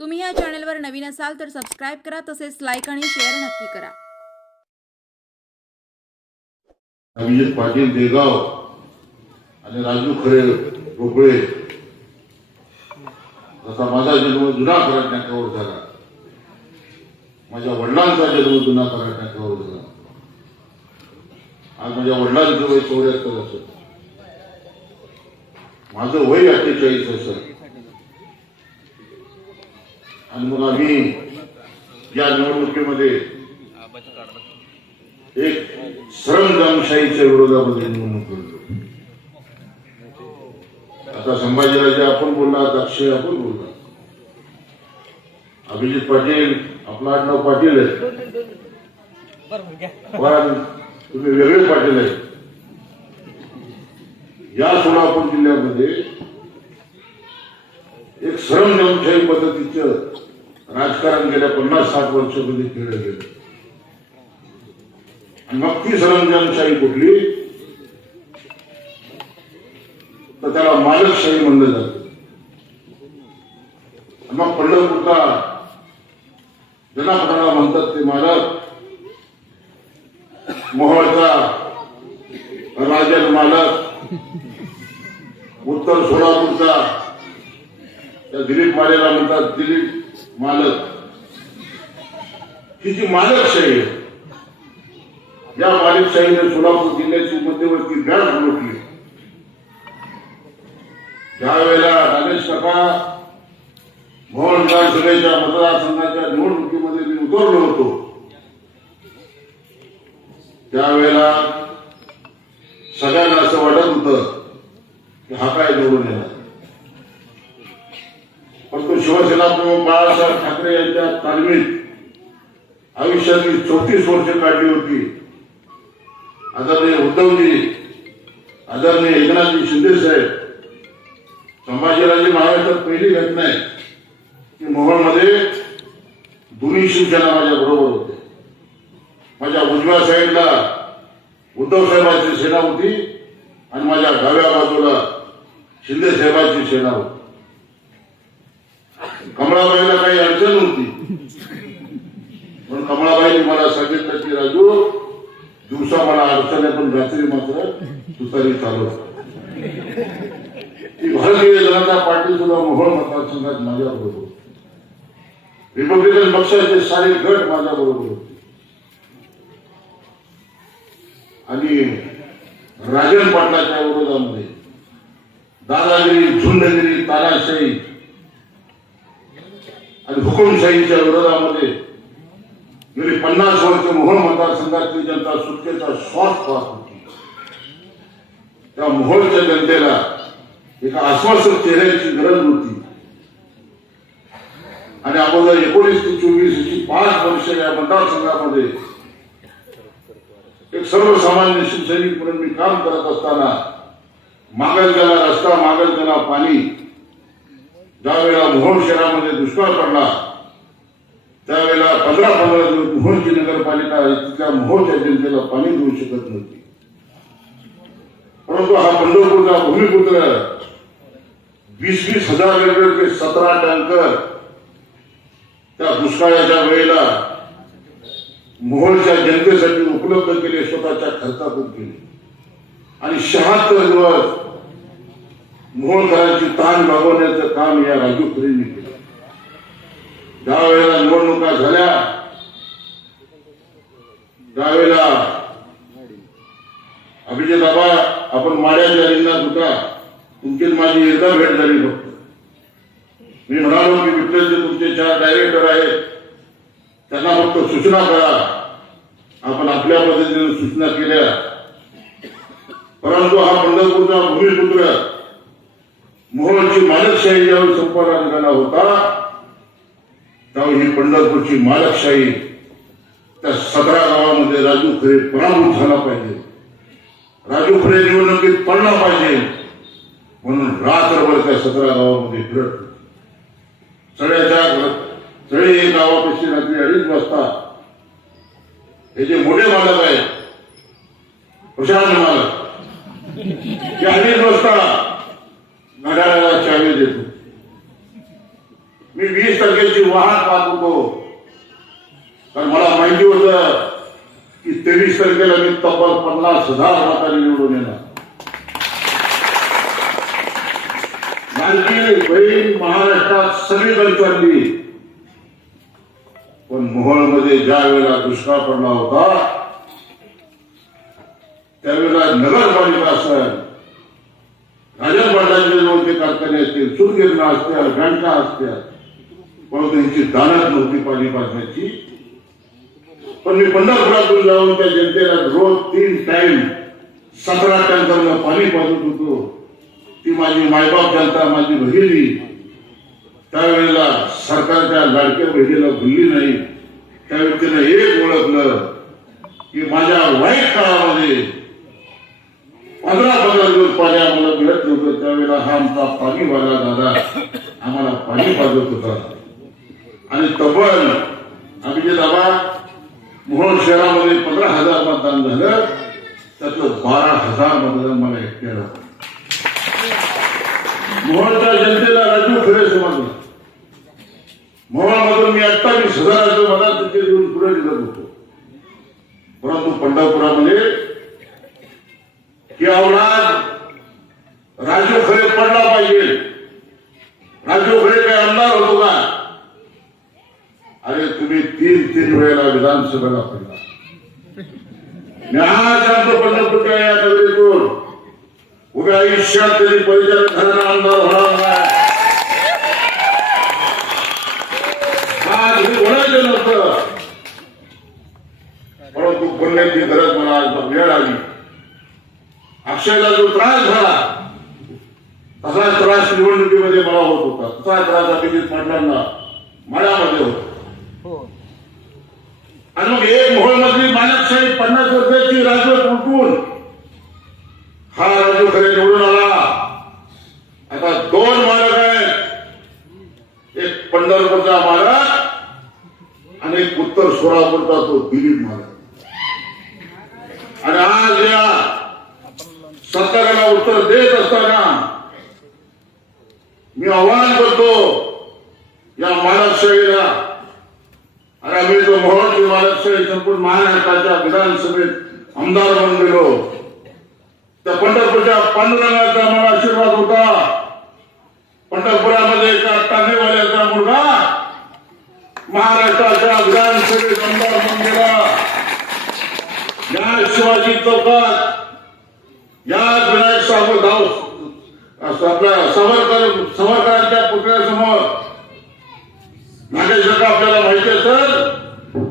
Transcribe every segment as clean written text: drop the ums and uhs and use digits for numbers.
तुम्ही या चॅनलवर नवीन असाल तर सबस्क्राइब करा, तसेच लाईक आणि शेअर नक्की करा। अभिजित पाटील देगाव आणि राजू खरे रोपळे जसा माझा जन्म जुना कराड नाक्यावर झाला, माझ्या वडिलांचा जन्म जुना कराड नाक्यावर झाला। आज माझ्या वडिलांचं वय 74 वर्ष, माझं वय 48 वर्ष, आणि मग आम्ही या निवडणुकीमध्ये एक सरंजामशाहीच्या विरोधामध्ये निवडणूक लढलो। आता संभाजीराजे आपण बोलला, अक्षय आपण बोलला, अभिजित पाटील आपला आडनाव पाटील आहे, पण तुम्ही वेगळे पाटील आहे। या सोलापूर जिल्ह्यामध्ये एक सरंजामशाही पद्धतीचं राजकारण गेल्या 50-60 वर्षामध्ये केलं गेलं, आणि मग ती सरंजामशाही कुठली तर त्याला मालकशाही म्हणलं जातं। मग पंढरपूरचा जनापणाला म्हणतात ते मालक, मोहोळचा राजन मालक, उत्तर सोलापूरचा त्या दिलीप मालेला म्हणतात दिलीप मालक। ही जी मालकशाही आहे, या मालकशाहीने सोलापूर जिल्ह्याची मध्यवर्ती गाठ लुटली। ज्या वेळेला राजेश काका मोहोळ विधानसभेच्या मतदारसंघाच्या निवडणुकीमध्ये मी उतरलो होतो, त्यावेळेला सगळ्यांना असं वाटत होतं की हा काय निवडून येणार, पण तो शिवसेना प्रमुख बाळासाहेब ठाकरे यांच्या तालमीत आयुष्यातली 34 वर्ष काढली होती। आदरणीय उद्धवजी, आदरणीय एकनाथजी शिंदे साहेब, संभाजीराजे महाराष्ट्रात पहिली घटना आहे की मोहोळमध्ये दोन्ही शिवसेना माझ्या बरोबर होते। माझ्या उजव्या साईडला उद्धव साहेबांची सेना होती आणि माझ्या डाव्या बाजूला शिंदे साहेबांची सेना होती। कमळाबाईला काही अडचण नव्हती, पण कमळाबाईंनी मला सांगितलं की राजू, दिवसा मला अडचण आहे पण रात्री मात्र तुतारी चालू। ती भारतीय जनता पार्टी सुद्धा मोहोळ मतदारसंघात माझ्या बरोबर, रिपब्लिकन पक्षाचे सारे गट माझ्या बरोबर होते, आणि राजन पाटलाच्या विरोधामध्ये दादागिरी, झुंडगिरी, तानाशाही आणि हुकुमशाहीच्या विरोधामध्ये गेली 50 वर्ष मोहोळ मतदारसंघातली जनता सुटकेचा श्वास पाहत होती। त्या मोहोळच्या जनतेला एका आश्वासक चेहऱ्याची गरज होती, आणि अगोदर 19 ते 24 अशी 5 वर्ष या मतदारसंघामध्ये एक सर्वसामान्य शिवसैनिक म्हणून मी काम करत असताना मागेल त्याला रस्ता, मागेल त्याला पाणी, ज्यावेळेला मोहोळ शहरामध्ये दुष्काळ पडला त्यावेळेला 15-15 दिवस मोहोळची नगरपालिका तिथल्या मोहोळच्या जनतेला पाणी देऊ शकत नव्हती, परंतु हा पंढरपूरचा भूमिपुत्र 20-20 हजार लिटरचे 17 टँकर त्या दुष्काळाच्या वेळेला मोहोळच्या जनतेसाठी उपलब्ध केले, स्वतःच्या खर्चातून केले, आणि 76 दिवस मोहोळकरांची ताण भागवण्याचं काम या राजू खरेंनी केलं। ज्या वेळेला निवडणुका झाल्या त्यावेळेला अभिजित बाबा, आपण माड्याच्या रिंगणात होता, तुमची माझी एकदा भेट झाली फक्त। मी म्हणालो की विठ्ठलचे तुमचे 4 डायरेक्टर आहेत, त्यांना फक्त सूचना करा। आपण आपल्या पद्धतीने सूचना केल्या, परंतु हा पंढरपूरचा भूमिपुत्र मोहोळची मालकशाही ज्यावेळी संपाला निघाला होता, त्यावेळी ही पंढरपूरची मालकशाही त्या 17 गावामध्ये राजू खरे पराभूत झाला पाहिजे, राजू खरे निवडणुकीत पडला पाहिजे, म्हणून रात्रभर त्या 17 गावामध्ये फिरत सगळे गावापेक्षा रात्री 2:30 वाजता हे जे मोठे मालक आहेत, प्रशांत मालक, ते 2:30 वाजता घड्याळाला चावी देतो। मी 20 तारखेची वाहन पाहत होतो, कारण मला माहिती होतं की 23 तारखेला मी तब्बल 50,000 मतांनी निवडून येणार. माझी बहीण महाराष्ट्रात सगळीकडे चालली, पण मोहोळमध्ये ज्या वेळेला दुष्काळ पडला होता त्यावेळेला नगरपालिका असेल, राजन पाटलांचे जवळ ते कारखाने असतील, सुरगिरणा असतील, घंटा असतील, पण त्यांची दानत नव्हती पाणी पाजण्याची. पण मी पंढरपुरातून जाऊन त्या जनतेला रोज 3 टाइम 17 टँकरनं पाणी पाजत होतो. ती माझी मायबाप जनता, माझी बहिणी त्यावेळेला सरकारच्या लाडक्या बहिणीला भुलली नाही. त्यावेळी तिनं एक ओळखलं की माझ्या वाईट काळामध्ये 15 दिवस पाणी आम्हाला मिळत नव्हतं, त्यावेळेला हा आमचा पाणीवाला दादा आम्हाला पाणी पाजत होता. आणि तब्बल आम्ही जे दाबा मोहोळ शहरामध्ये 15,000 मतदान झालं, त्यातलं 12,000 मतदान मला एकट्याला. मोहोळच्या जनतेला राजू खरे समजलं. मोहोळमधून मी 28,000 मतदान तिथे देऊन पुढे निघत होतो. परंतु पंढरपुरामध्ये ही अवलाद राजू खरे पडला पाहिजे. राजू खरे काही आमदार होतो का? अरे तुम्ही 3 वेळेला विधानसभेला पडला. मी आज सांगतो पंढरपूरच्या या नगरीतून उभ्या आयुष्यात तरी परिचारक घराणा आमदार होणार नाही. आज हे होण्याचे नव्हतं, परंतु बोलण्याची गरज मला आज वेळ आली. अक्षयला जो त्रास झाला तसा त्रास निवडणुकीमध्ये मला होत होता, तसा त्रास अभिजित पाटलांना मळ्यामध्ये होता. आणि मग एक मोहोळमधली मालकशाही 50 वर्षाची राजवट उलटून हा राजू खरे निवडून आला. आता 2 मालक आहेत, एक पंढरपूरचा मालक आणि एक उत्तर सोलापूरचा तो दिलीप मालक. आणि आज या सरकारला उत्तर देत असताना मी आवाहन करतो या मालकशाहीला. आणि आम्ही जो मोहोळची मालकशाही संपूर्ण महाराष्ट्राच्या विधानसभेत आमदार म्हणून गेलो, त्या पंढरपूरच्या पांडुरंगाचा मला आशीर्वाद होता. पंढरपुरामध्ये एका टाणेवाल्याचा मुलगा महाराष्ट्राच्या विधानसभेत आमदार म्हणून गेला. या शिवाजी चौकात या विनायक सावरगाव आपल्या सावरकरांच्या पुतळ्यासमोर नागेश जगा आपल्याला माहिती असेल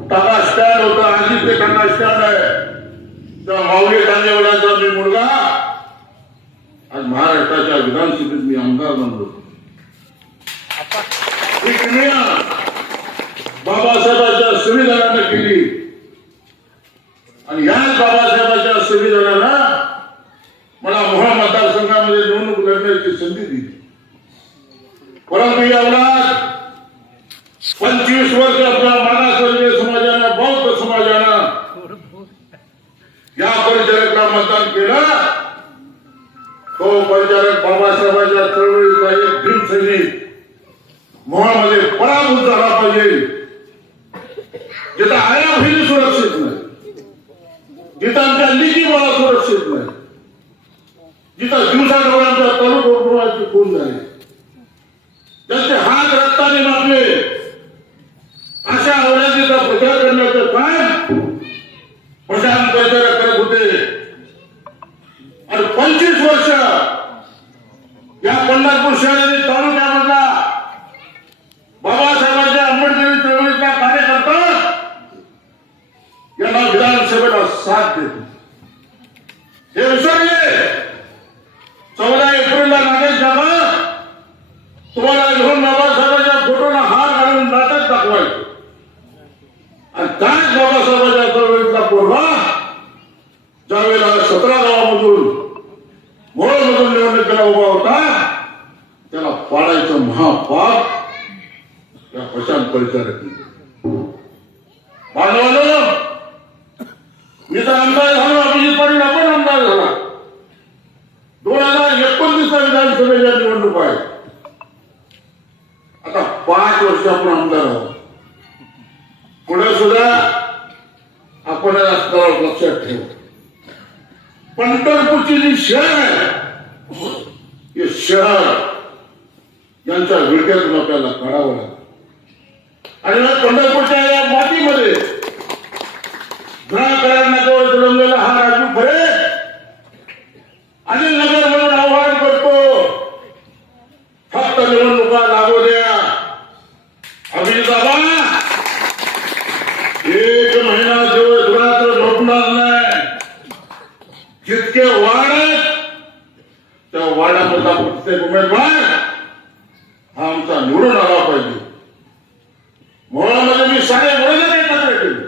टाटा स्टँड होता, आधी ते टाटा स्टँड आहे. त्या माऊली टाणेवाल्याचा मी मुलगा आज महाराष्ट्राच्या विधानसभेत मी आमदार बनलो. ही क्रिया बाबासाहेबांच्या संविधानाने केली आणि याच बाबासाहेबांच्या संविधानानं मला मोहोळ मतदारसंघामध्ये निवडणूक लढण्याची संधी दिली. परंतु यावेळेला 25 वर्ष आपल्या मागासवर्गीय समाजानं, बौद्ध समाजानं या परिचारकला मतदान केलं. तो परिचारक बाबासाहेबांच्या चळवळीचा एक भीमसैनिक मोहोळमध्ये पराभूत झाला पाहिजे. जिथं आया बहिणी सुरक्षित नाही, जिथं आमच्या लिखी मला सुरक्षित नाही, जिथं दिवसाडोळ्यांच्या तरुण खून झाले, त्यांचे हात रक्ताने मापले, अशा औलादीचा प्रचार करण्याचं काम प्रशांत परिचारक करत होते. आणि 25 वर्ष या पंढरपूर शहरातील तालुक्यामधला बाबासाहेबांच्या आंबेडकरी चळवळीचा कार्यकर्ता यांना विधानसभेला साथ देतो. हे विसरले. 14 एप्रिलला नागेश जगा तुम्हाला घेऊन बाबासाहेबांच्या फोटोला हार घालून नाटक दाखवायचं. आणि त्याच बाबासाहेबांच्या चळवळीतला पोरगा ज्यावेळेला 17 गावामधून मोहोळमधून निवडणुकीला उभा होता, त्याला पाडायचं महापाप या प्रशांत परिचारक. बांधवानो, मी तर आमदार झालो, अभिजित पाटील आपण आमदार झाला. 2029 विधानसभेच्या निवडणूक आहे. आता 5 वर्षापूर्वी आपण आमदार आहोत. पुढे सुद्धा आपण या रस्त्यावर लक्षात ठेवू. पंढरपूरची जी शहर आहे हे शहर यांच्या विळख्यातून आपल्याला काढावं लागतं. आणि मग पंढरपूरच्या या मातीमध्ये ग्रहकरांना जवळ जन्मलेला हा राजू खरे आणि नगर म्हणून आव्हान करतो, फक्त निवडणुका लागू द्या. अभिजित बाबा, एक महिना दिवस रात्र झोपणार नाही. जितके वाढ त्या वाड्यामधला प्रत्येक उमेदवार हा आमचा निवडून आला पाहिजे. मोहळामध्ये मी साडे वडील एकत्र केले.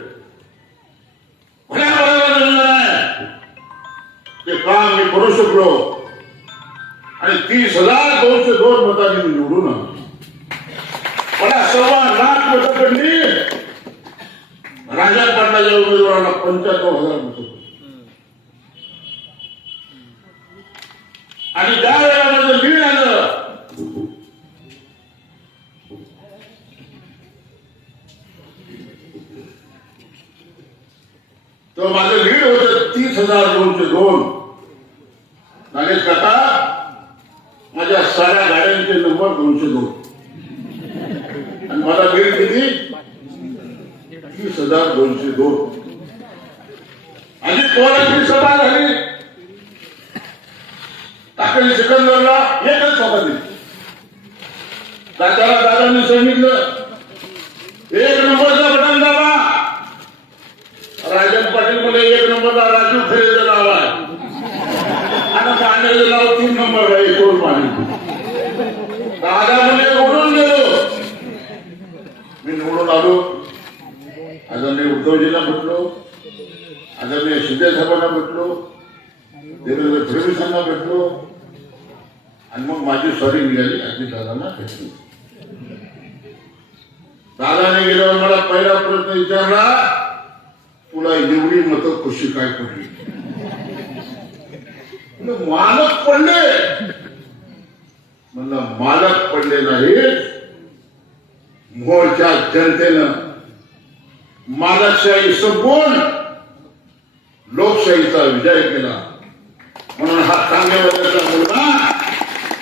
ते काम मी करू शकलो आणि 30,202 मतांनी मी निवडून आलो. मला 1.25 लाख मतं पडली. राजा पाटलाच्या उमेदवाराला 75,000 मतं पडली. आणि ज्या वेळेला माझं लीड आलं तर माझं लीड होतं 30,202. नागेश काका, माझ्या साऱ्या गाड्यांचे नंबर 202 आणि मला लीड किती 30,202. आणि पोराची सभा झाली. टाकली सिकंदरला एकच सभा दिली. त्याला दादांनी सांगितलं 1 नंबरचा बटन दाबा. राजन पाटील मध्ये 1 नंबरला राजू खरेचं नाव आहे. आता पाण्याचं नाव 3 नंबर आहे. कोण पाणी दादा मध्ये उडून गेलो. मी निवडून आलो. आदरणीय उद्धवजींना भेटलो, आदरणीय शिंदे साहेबांना भेटलो, देवेंद्र फडणवीसांना भेटलो आणि मग माझी सॉरी निघाली अजित दादांना भेटलो. दादाने गेल्यावर मला पहिला प्रश्न विचारला, तुला एवढी मतं कशी काय पडली? मालक पडले. म्हणलं मालक पडले नाहीत, मोर्चा जनतेनं मालकशाही संपवून लोकशाहीचा विजय केला. म्हणून हा चांगल्या मुलगा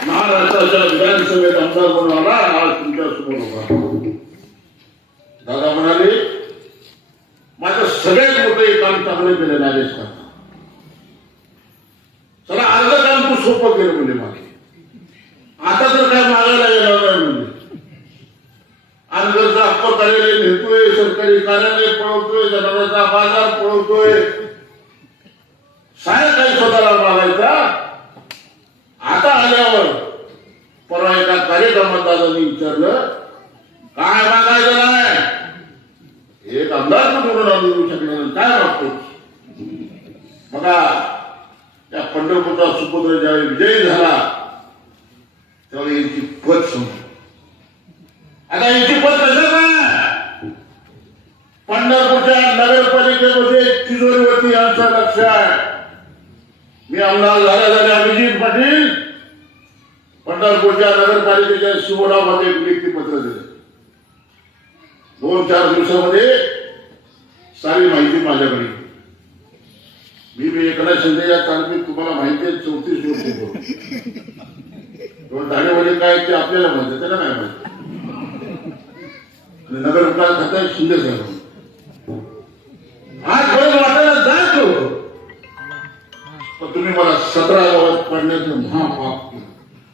महाराष्ट्राच्या विधानसभेत आमदार म्हणून आला. आज तुमच्या समोर उभा. दादा म्हणाले, माझं सगळ्यात मोठं काम चांगलं केलं नागेश काका. चला अर्ध काम तू सोपं केलं म्हणजे मागे. आता तर काय मागायला येणार नाही म्हणजे. अनगरचा अप्पर कार्यालय नेतोय, सरकारी कार्यालय पळवतोय, जनावरांचा बाजार पळवतोय, साऱ्या काही स्वतःला मागायचा. आता आल्यावर परवा एका कार्यक्रमात दादांनी विचारलं, काय मागायचं नाही? एक आमदार पण निवडून येऊ शकणार काय मागतो? बघा, त्या पंढरपूरचा सुपुत्र ज्यावेळी विजयी झाला त्यावेळी यांची पद संपली. आता यांची पद कसं काय? पंढरपूरच्या नगरपालिकेमध्ये तिजोरीवरती यांचं लक्ष आहे. मी आमदार झाल्या अभिजित पाटील पंढरपूरच्या नगरपालिकेच्या शिवोडामध्ये लिखित पत्र दिलं. 2-4 दिवसामध्ये सारी माहिती माझ्याकडे. मी एकनाथ शिंदे या तालमीत तुम्हाला माहिती आहे 34 वर्ष दोन धाडेवाले काय ते आपल्याला माहिती, त्याला नाही माहिती. आणि नगर विकास खात्यात शिंदे साहेब आज बरं वाटायला जायचं होतं, पण तुम्ही मला 17 गावात पडण्याचं महापाप केलं.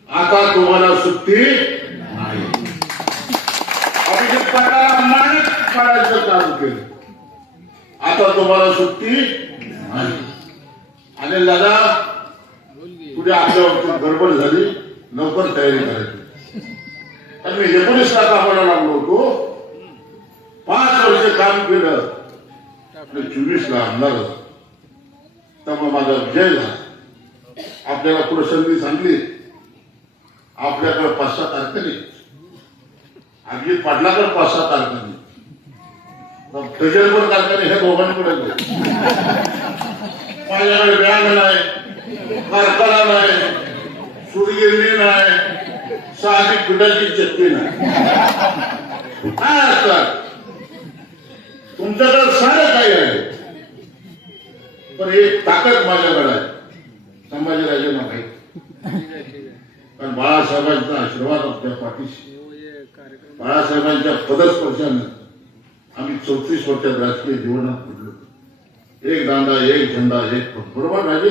आता तुम्हाला सुट्टी नाही. अभिजित पाटलाला माणूस पाडायचं काम केलं. आता तुम्हाला सुट्टी नाही. आणि दादा पुढे आपल्या गडबड झाली, लवकर तयारी करायची. आणि मी 19 ला कामाला लागलो होतो. 5 वर्ष काम केलं आणि 24 ला आमदार होता. त्यामुळे माझा विजय झाला. आपल्याला पुढे संधी सांगली. आपल्याकडे 5-6 कारखाने, अभिजित पाटलाकडे 5-6 कारखाने, डझनभर कारखाने हे दोघांकडे. माझ्याकडे बँक नाही, कारखाना नाही, सूतगिरणी नाही, साधी पिठाची चक्की नाही. काय असतात तुमच्याकडे सारं काही आहे, पण एक ताकद माझ्याकडे आहे, संभाजीराजेंना माहिती. कारण बाळासाहेबांचा आशीर्वाद आपल्या पाठीशी, बाळासाहेबांच्या पदस्पर्शाने आम्ही 34 वर्षात राजकीय जीवनात पडलो. एक दांडा, एक झेंडा, एक पद. बरोबर राजे?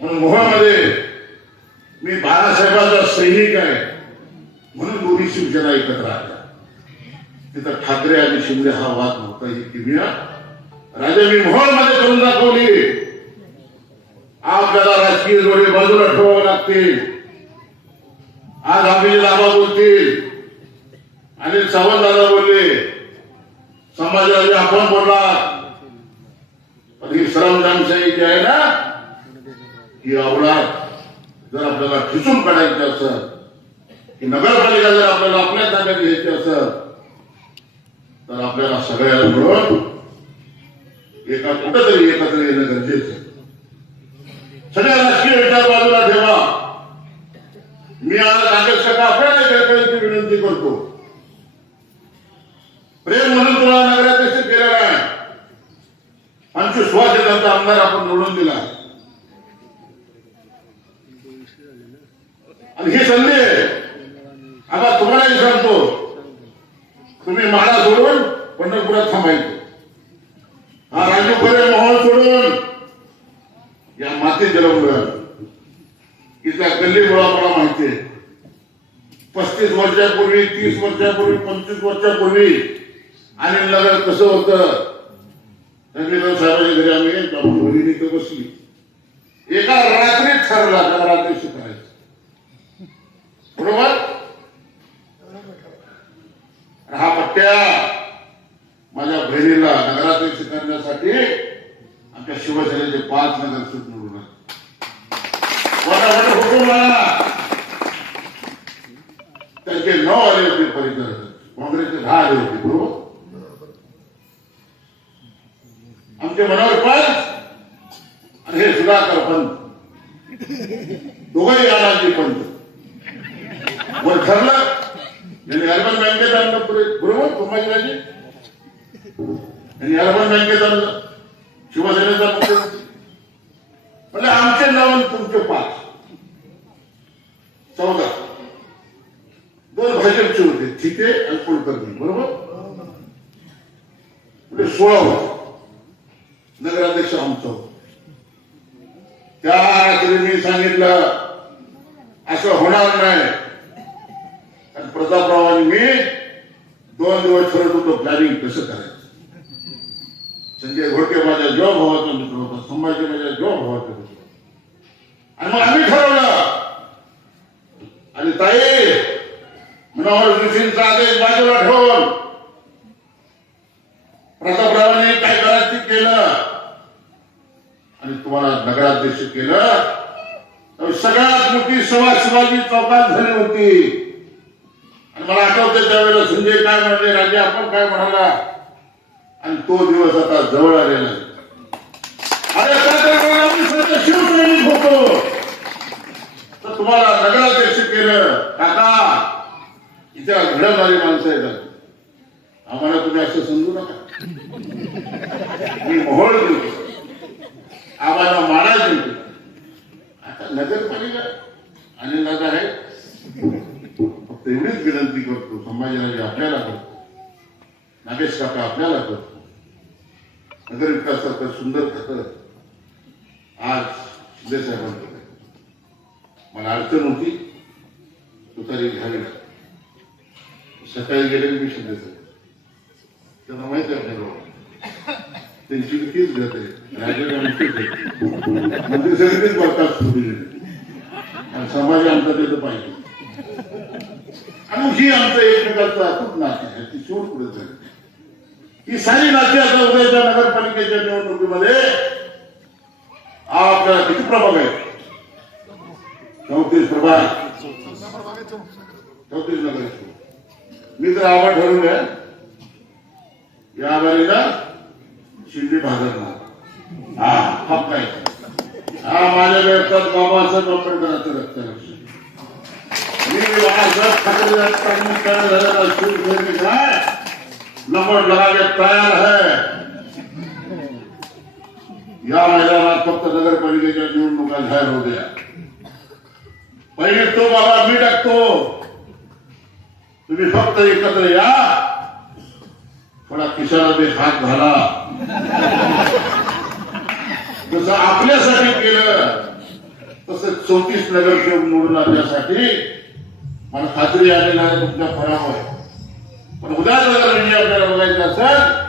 म्हणून मोहामध्ये मी बाळासाहेबांचा सैनिक आहे म्हणून दोन्ही शिवसेना एकत्र आल्या. तिथं ठाकरे आणि शिंदे हा वाद नव्हता. ही किमिया राजे मी मोहोळमध्ये करून दाखवली. आपल्याला राजकीय जोडे बाजूला ठेवावे लागतील. आज आम्ही दादा बोलतील, अनिल सावंत दादा बोलले, संभाजीराजे आपण बोलला, पण ही सरंजामशाही जी आहे ना, ही अवलाद जर आपल्याला खिचून काढायची असेल, की नगरपालिका जर आपल्याला आपल्या ताब्यात घ्यायची असेल, तर आपल्याला सगळ्याला मिळून कुठंतरी एकत्र येणं गरजेचं आहे. सगळ्या राजकीय विचार बाजूला ठेवा. मी आज नागेश काका आपल्याला कळकळीची विनंती करतो. प्रेम म्हणून तुला नगराध्यक्ष केलेला आहे. 25 वर्षाचा आमदार आपण निवडून दिला आणि ही संधी आहे. आता तुम्हालाही सांगतो, तुम्ही माळा सोडून पंढरपुरात थांबायचं. हा राजू खरे मोहोळ सोडून या मातीत जलमलं. इथल्या गल्ली मुळापणा माहिती आहे. 35 वर्षापूर्वी, 30 वर्षापूर्वी, 25 वर्षापूर्वी अनिल नगर कसं होतं. रंगीराव साहेबांच्या घरी आम्ही गेलो, आमची वहिनी इथं बसली. एका रात्रीत ठरला नगराध्यक्ष करायचं. बरोबर? हा पट्ट्या माझ्या बहिणीला नगराध्यक्ष करण्यासाठी आमच्या शिवसेनेचे 5 नगरसेवक निवडून आले. हुकूम आला. त्यांचे 9 आले होते परिचारक, काँग्रेसचे 10 आले होते. बरोबर? आमचे मनोहर पंत आणि हे सुधाकर पंत दोघंही आणायचे पंत. वर ठरलं यांनी अर्बन बँकेत आणलं. बरोबर? संभाजीराजे यांनी अर्बन बँकेत आणलं. शिवसेनेचा मुख्यमंत्री म्हणजे आमचे 9 तुमचे 5, 14. 2 भाजपचे होते, ठीक आहे, आणि कुलकर्णी. बरोबर? म्हणजे 16 होते. नगराध्यक्ष आमचा होता. त्या रात्री मी सांगितलं असं होणार नाही. आणि प्रतापरावांनी मी 2 दिवस ठरत होतो प्लॅनिंग कसं करायचं. संजय घोडके माझ्या जेव्हा भावाचा मित्र होता, संभाजी माझ्या जेव्हा भावाचा मित्र होता. आणि मग आम्ही ठरवलं. आणि ताई मनोहर जोशींचा आदेश बाजूला ठेवून प्रतापरावांनी काय करायचं केलं आणि तुम्हाला नगराध्यक्ष केलं. सगळ्यात मोठी सभा शिवाजी चौकात झाली होती. आणि मला आठवते त्यावेळेला संजय काय म्हणाले, राजे आपण काय म्हणाला. आणि तो दिवस आता जवळ आलेला. अरे शिवसैनिक होतो तर तुम्हाला नगराध्यक्ष केलं. काका इथे घडवणारी माणसं येतात. आम्हाला तुम्ही असं समजू नका. मी मोहोळ देतो, आम्हाला माडा देतो. आता नगरपालिका आणि नगर आहे. फक्त एवढीच विनंती करतो, संभाजीराजे आपल्याला करतो, नागेश काका आपल्याला करतो. नगर विकासाचं सुंदर खातं आज शिंदे साहेबांकडे. मला अडचण होती, तुतारी घ्यावी लागली. सकाळी गेले मी शिंदे साहेब, त्यांना माहिती आहे आपल्याला त्यांची तीच घेत आहे. मंत्री सगळीच बरखास्त होती आणि समाज आमचा तिथं पाहिजे. आणि ही आमचं एकमेकांचं अतूट नाते आहे. ती सोड पुढे झाली. ही सारी नाते आता उद्याच्या नगरपालिकेच्या निवडणुकीमध्ये आपल्याला किती प्रभाग आहे? 34 प्रभाग, 34 नगर. मी तर आवाज ठरवूया या बारीला शिंदे भाजपणार. हा काय हा माझ्या व्यवसायात बाबासाहेब आंबेडकरांचं रक्त. बाळासाहेब ठाकरे यांनी तयार झालेला शिवसैनिक है, नंबर लगाने तयार है. या मैदानात फक्त नगरपालिकेच्या निवडणुका जाहीर होऊ द्या. पहिले तो बाबा मी टाकतो, तुम्ही फक्त एकत्र या, थोडा खिशामध्ये हात घाला. जसं आपल्यासाठी केलं तसं 34 नगरसेवक निवडून आणण्यासाठी मला खात्री आलेला आहे तुमच्या पराभव आहे. पण उद्या जर म्हणजे आपल्याला बघायचं असेल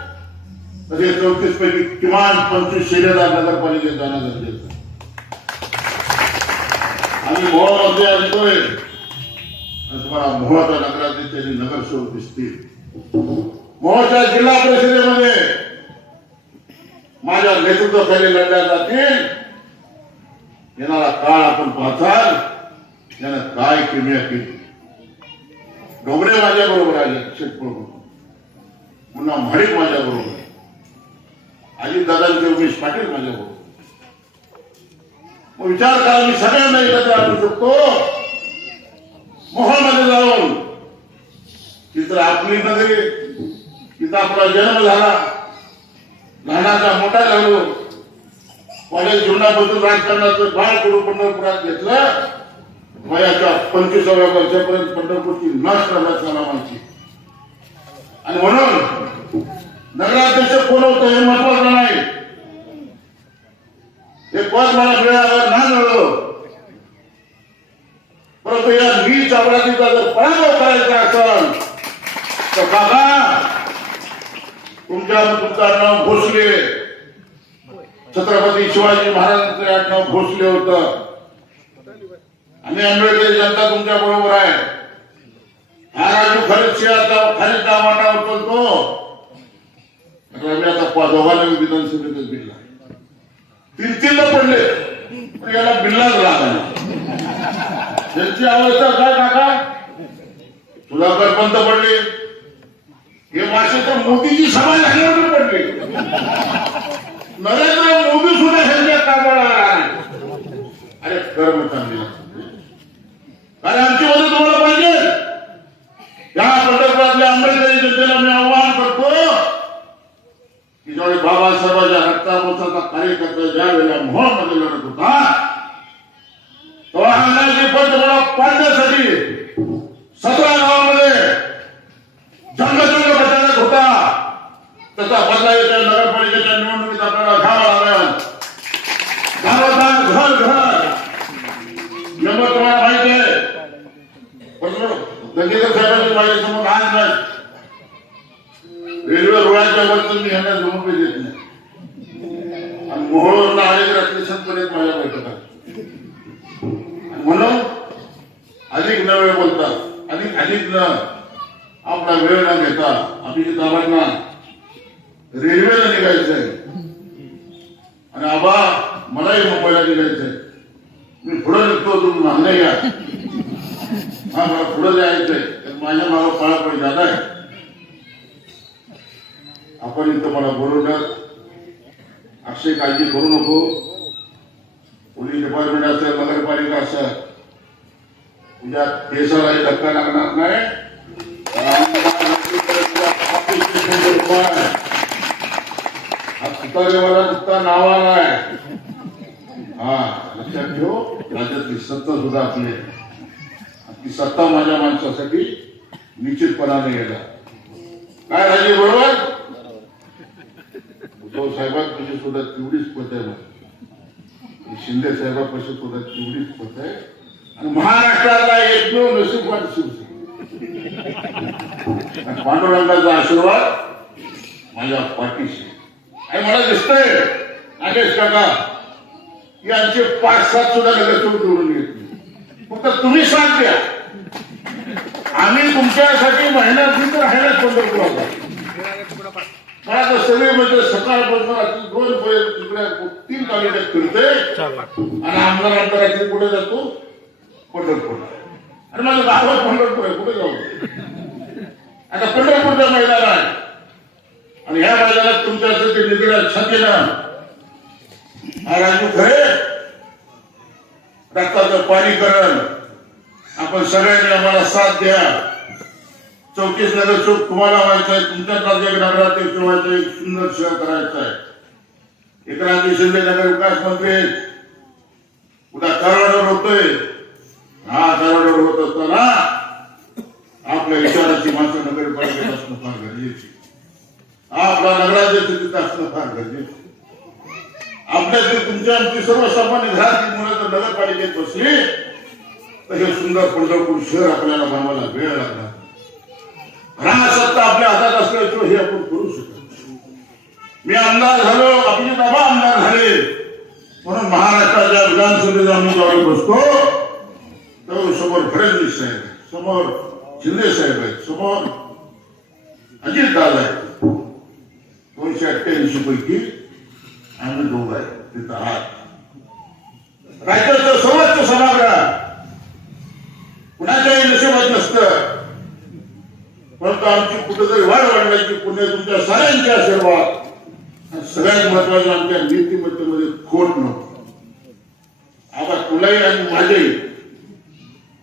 तर हे 34 पैकी किमान 25 शिलेदार नगरपालिकेत जाणं गरजेचं आहे. आम्ही मोहोळमध्ये आणतोय आणि तुम्हाला मोहोळच्या नगराध्यक्ष नगरसेवक दिसतील. मोहोळच्या जिल्हा परिषदेमध्ये माझ्या नेतृत्वाखाली लढल्या जातील. येणारा काळ आपण पाहताल यानं काय किमया केली. डोंगरे माझ्या बरोबर आले, शेतपूर पुन्हा म्हाडिक माझ्या बरोबर, अजित दादांचे उमेश पाटील माझ्या बरोबर. मग विचार करा, मी सगळ्यांना एकत्र आणू शकतो. मोहोळमध्ये जाऊन तिथं आपली नगरी, तिथं आपला जन्म झाला, लहानाचा मोठा झालो, कॉलेज जीवनापासून राजकारणाचं बाळ पुढे पंढरपुरात घेतलं. वयाच्या 25व्या वर्षापर्यंत पंढरपूरची नाश करण्यात मला माहिती. आणि म्हणून नगराध्यक्ष कोण होतं हे महत्वाचं नाही, हे पद मला मिळालं नाही मिळालं, परंतु या नीच अपराधीचा जर पराभव करायचा असेल तर काका तुमचं नाव भोसले, छत्रपती शिवाजी महाराजांचं आडनाव भोसले होतं आणि आंबेडकरी जनता तुमच्या बरोबर आहे. हा राजू खालीचा वाटा उचलतो. आम्ही आता दोघांना विधानसभेतच बिल्ला 3-3 पडले, पण याला बिल्लाच लागला. त्यांची अवस्था काय काका, सुधाकर पंत पडले, हे मासे तर मोदीची सभा झाल्यावर पडले. नरेंद्र मोदी सुद्धा ह्यांच्या कामाला. अरे कर्म चांगली, कारण आमची मदत तुम्हाला पाहिजे. या पंढरपुरातल्या आंबेडकरी जनतेला मी आव्हान करतो की ज्यावेळी बाबासाहेबांच्या रक्तामोचाचा कार्यकर्ता ज्या वेळेला मोहोळमध्ये लढत होता तेव्हा अन्नाची पद मला पाडण्यासाठी 17 गावामध्ये जंगजंग प्रचारक होता. त्याचा बदला येत्या नगरपालिकेच्या निवडणुकीत आपल्याला घ्यावा लागेल. घर घर नंबर तुम्हाला माहिती आहे. गंगेकर साहेबांची माझ्यासमोर आज नाही, रेल्वे रुळाच्या वरतून मी ह्यांना जमून देत नाही. आणि मोहोळवरून आलेले रात्रीपर्यंत माझ्या बैठकात, म्हणून अधिक न वेळ बोलतात आणि अधिक न आपला वेळ न घेता अभिजित आबांना रेल्वेला निघायचंय आणि आबा मलाही मुंबईला निघायचंय. मी पुढे निघतो, तुम्ही मागणे घ्या. हा मला पुढे जायचंय, माझ्या मागे पळापळी जात आहे. आपण इथं मला बोलवण्यात अक्षय काळजी करू नको. पोलीस डिपार्टमेंट असेल, नगरपालिका असेल, तुझ्या केसालाही धक्का लागणार नाही. हा तुतारीवाला नुसता नावाला आहे. हा लक्षात ठेव, राज्यातली सत्ता सुद्धा आपली आहे. ती सत्ता माझ्या माणसासाठी निश्चितपणाने येणार. काय राजे बरोबर, उद्धव साहेबांपाशी सुद्धा तेवढीच पत आहे, शिंदे साहेबांपाशी सुद्धा तेवढीच पत आहे. आणि महाराष्ट्राला एकमेव नशीबवान शिवसेना, पांडुरंगाचा आशीर्वाद माझ्या पाठीशी. आणि मला दिसतंय नागेश काका यांचे 5-7 सुद्धा नगरसेवक निवडून घेतले. फक्त तुम्ही साथ द्या, आम्ही तुमच्यासाठी मेहनत राहिल्याच पंढरपुरात. मला तर सगळे म्हणजे सकाळपासून रात्री 2 पर्यंत इकडे 3 तालुक्यात फिरते आणि आमदार रात्री कुठे जातो, पंढरपूरला. आणि माझं गावात पंढरपूर आहे, कुठे जाऊ. आता पंढरपूरचं मैदान आहे आणि ह्या मैदानात तुमच्यासाठी निगड्या छातीनं हा राजू खरे रक्ताचं पाणी करण आपण सगळ्यांनी आम्हाला साथ द्या. 34 नगरसेवक तुम्हाला व्हायचंय, तुमच्या राज्यात नगराध्यक्ष व्हायचंय, एक सुंदर शहर करायचं आहे. एकनाथ शिंदे नगर विकास मंत्री उद्या कराडावर होतोय. हा कराडावर होत असताना आपल्या विचाराची माणसं नगरपालिकेत असणं फार गरजेचे. आपला नगराध्यक्ष तिथं असणं फार गरजेचे. आपल्या तुमच्या आमची सर्वसामान्य घरातील मुलं जर नगरपालिकेत बसली तर हे सुंदर पंढरपूर शहर आपल्याला बनवायला वेळ लागणार. राजसत्ता आपल्या हातात असल्याशिवाय हे आपण करू शकत. मी आमदार झालो, आपले बाबा आमदार झाले म्हणून महाराष्ट्राच्या विधानसभेत आम्ही जेव्हा बसतो तेव्हा समोर फडणवीस साहेब आहेत, समोर शिंदे साहेब आहेत, समोर अजित दादा आहेत. 288 पैकी आम्ही दोघं आहे तिथं आहात. राज्याचं सर्वोच्च सभागृह कुणाच्याही नशिबात नसतं, परंतु आमची कुठेतरी वाढ वाढण्याची पुण्य तुमच्या साऱ्यांचे आशीर्वाद. सगळ्यात महत्वाचं आमच्या नीतिमत्तेमध्ये खोट नव्हती. आता तुलाही आणि माझी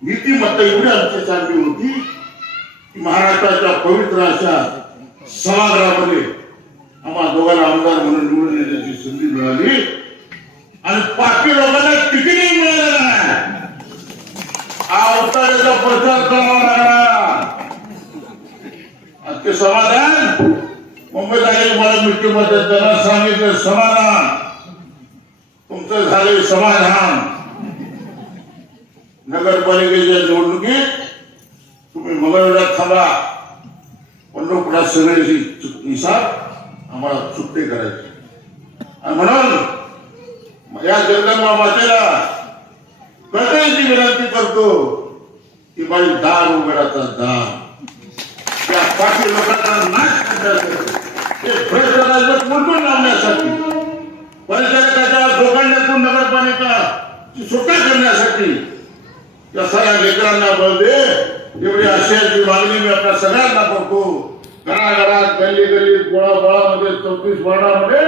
नीतिमत्ता एवढी आमची चांगली होती की महाराष्ट्राच्या पवित्र अशा सभागृहामध्ये आम्हाला दोघांना आमदार म्हणून निवडून येण्याची संधी मिळाली आणि बाकी लोकांना तिकीटही मिळालं नाही. अवताराचा प्रचार करावा लागला. ते समाधान मुंबईत आलेले मला मुख्यमंत्री त्यांना सांगितलं, समाधान तुमचं झालंय समाधान. नगरपालिकेच्या निवडणुकीत तुम्ही मंगळवेढ्यात थांबा, पंढरपुरात सगळ्याची हिसाब आम्हाला सुट्टे करायचे. आणि म्हणून या जगदंबा मातेला कळकळीची विनंती करतो की बाई दार उघडाचा दार त्या पाठी लोकांचा नाश करण्यासाठी, ते भ्रष्ट राजवट मुलगून लावण्यासाठी, परिचारकाच्या जोखंड्यातून नगरपालिकाची सुटका करण्यासाठी या सगळ्या लेकरांना बळ दे एवढी आशयाची मागणी मी आपल्या सगळ्यांना करतो. घराघरात गल्ली गल्लीत गोळाफळामध्ये 34 वार्डामध्ये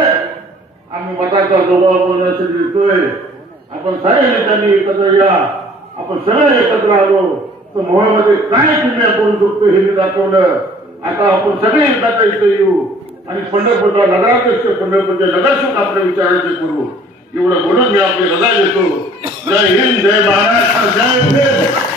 आम्ही मताचा जोबाव करण्यासाठी येतोय. आपण सारे नेत्यांनी एकत्र या. आपण सगळे एकत्र आलो तर मोहमध्ये काय तुम्ही करू शकतो हे मी दाखवलं. आता आपण सगळे एकत्र इथे येऊ आणि पंढरपूरचा नगराध्यक्ष, पंढरपूरच्या नगरसेवक आपल्या विचारांचे करू. एवढं बोलून मी आपली रजा घेतो. जय हिंद, जय महाराष्ट्र, जय हिंद.